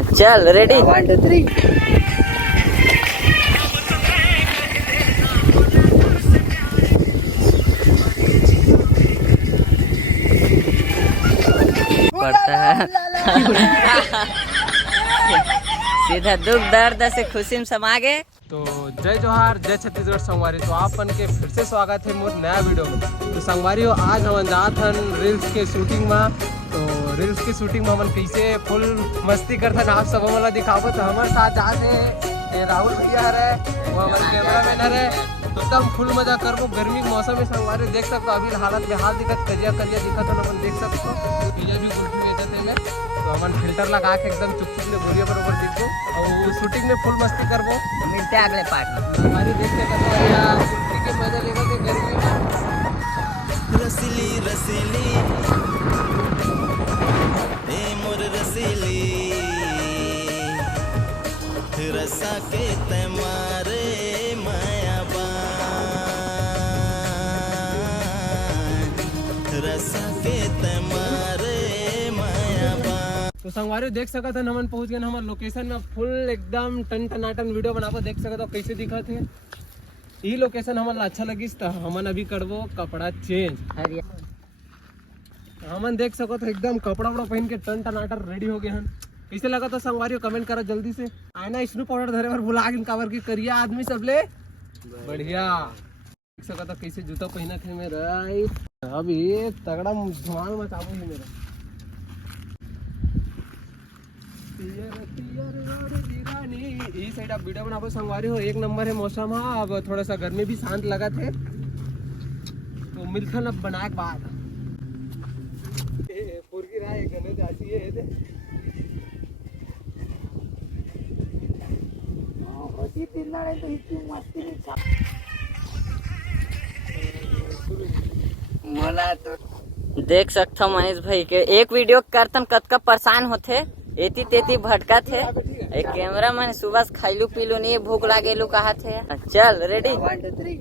हाँ चल रेडी 1 2 3 पड़ता है सीधा दुख दर्द से खुशी में समा गए। तो जय जोहार जय छत्तीसगढ़ संगवारी। तो आप मन के फिर से स्वागत है मोर नया वीडियो में। तो संगवारी हो आज हम जात हन रील्स के शूटिंग में। तो रील्स की शूटिंग में हमन कैसे फुल मस्ती करथन आप सब हमन दिखाओ। तो हमारे साथ जाते राहुल भैया है वो हमारे कैमरा मैन है। तो एकदम फुल मजा करबो। गर्मी के मौसम में संगवारी देख सकते हो अभी हालत बेहाल दिखत करिया करिया दिखत अपन देख सकते हो। भैया भी गुल्फी बेचते हैं तो हमन फिल्टर लगा के एकदम चुप चुप ले बोरिया बरोबर दिखो और शूटिंग में फुल मस्ती करबो। मिलते हैं अगले पार्ट में। हमारी देख सकते हो यार कुल्फी के मजा लेकर के गर्मी में रसीली रसीली ए मोर रसीली रसा के तमारे माया रसा के तमारे माया। तो संगवारी देख सकते हैं हमन पहुंच गए हमारे लोकेशन में। फुल एकदम टन टनाटन वीडियो बनाबो देख सकते हो कैसे दिखत है। ये लोकेशन हमन अच्छा लगिस तो हमन अभी करबो कपड़ा चेंज। हमन देख सको तो एकदम कपड़ा वपड़ा पहन के टन टनाटर रेडी हो गए हन। कैसे लगा तो संगवारी कमेंट करो जल्दी से। आना स्नो पाउडर धरे पर बुला के कावर की करिया आदमी सबले बढ़िया देख सको तो कैसे जूता पहना थे मेरा। अब ये तगड़ा धमाल मचाबो ही मेरा। इस साइड आप वीडियो बनाबो संगवारी हो एक नंबर है मौसम। हाँ अब थोड़ा सा गर्मी भी शांत लगा थे तो मिलथन अब बनाए के बाद देख सकते हो मनीष भाई के एक वीडियो करतन कतका परेशान होते एती तेती भटका थे। एक कैमरा मैन सुबह से खाइलू पीलू नहीं भूख लागेलू कहा थे। चल रेडी 1 2 3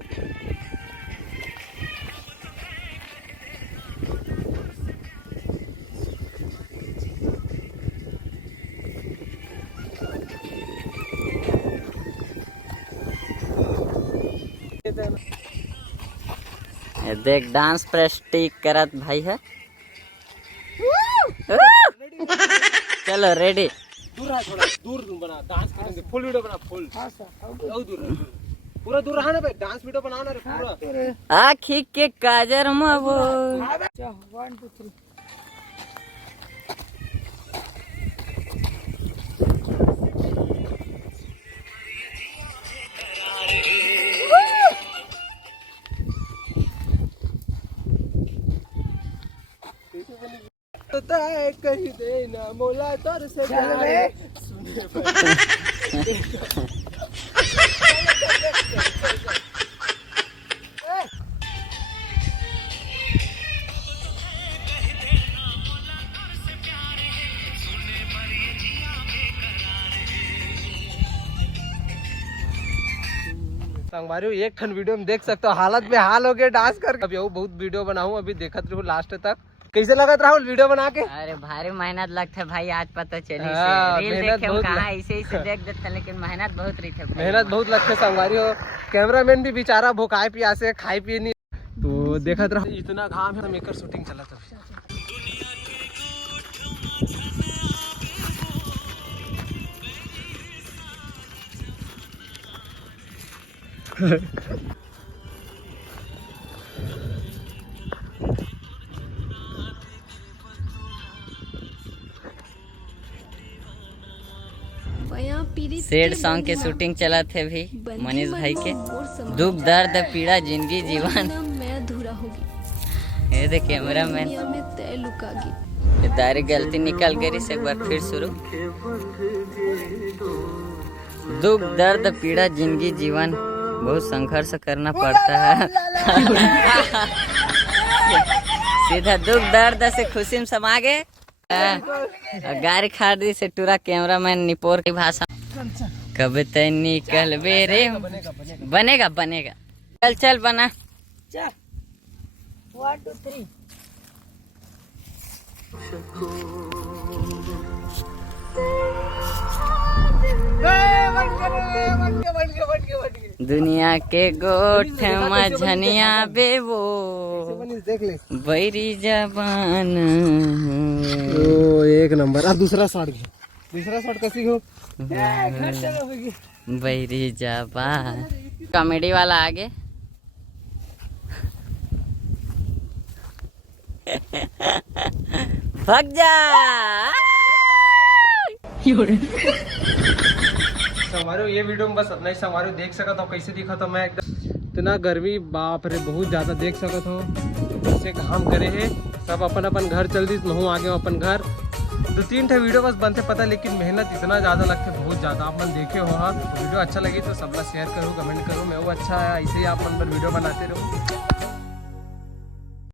देख डांस प्रैक्टिस करत भाई है। चलो रेडी दूर रहा थोड़ा दूर बना डांस करेंगे फुल वीडियो बना फुल। हां सर और दूर रहा, पूरा दूर रहा ना भाई डांस वीडियो बनाओ ना रे पूरा। आखी के काजर में वो 1 2 3 तो तय कही देना मोला तोर से सुने संगवारी एक ठन वीडियो में देख सकते हो हालत में हाल हो गए डांस कर। अभी बहुत वीडियो बनाऊं अभी देखत रहूं लास्ट तक। कैसे लगत राहुल वीडियो बना के? अरे भारी मेहनत लगता है भाई आज पता चली हाँ, रील मेहनत देखे बहुत कहाँ ऐसे देख देते लेकिन मेहनत बहुत रही थे। मेहनत बहुत लगते संगवारी हो। कैमरामैन भी बेचारा भूखाए पियासे खाए पिए नहीं तो देखत रहो इतना घाम है मेकर शूटिंग चला था। सैड सॉन्ग के शूटिंग चला थे भी मनीष भाई के। दुख दर्द पीड़ा जिंदगी जीवन ये दे कैमरा मैन दारी गलती निकल गई से एक बार फिर शुरू। दुख दर्द पीड़ा जिंदगी जीवन बहुत संघर्ष करना पड़ता है। सीधा दुख दर्द से खुशी में समा गए। गाड़ी खाड़ी से टूरा कैमरामैन निपोर की भाषा कब तक निकल बेरे बनेगा बनेगा। चल चल बना चल 1 2 3 दुनिया के गोठ मझनिया बेबो देख ले बैरी जबान ओ एक नंबर। अब दूसरा शॉट घे, दूसरा शॉट कसी हो बैरी जबान। कॉमेडी वाला आगे भाग जा। हमारे ये वीडियो में बस इतना ही। हमारे देख सका तो कैसे दिखा था मैं एकदम इतना गर्मी बाप रे बहुत ज्यादा देख सकत हो कैसे काम करे है सब अपन अपन घर चल दी मैं आगे अपन घर 2-3 ठे वीडियो बस बनते पता लेकिन मेहनत इतना ज़्यादा लगते बहुत ज़्यादा। आप मन देखे हो हाँ वीडियो अच्छा लगी तो सबला शेयर करो कमेंट करो मैं वो अच्छा है ऐसे ही आप मन वीडियो बनाते रहो।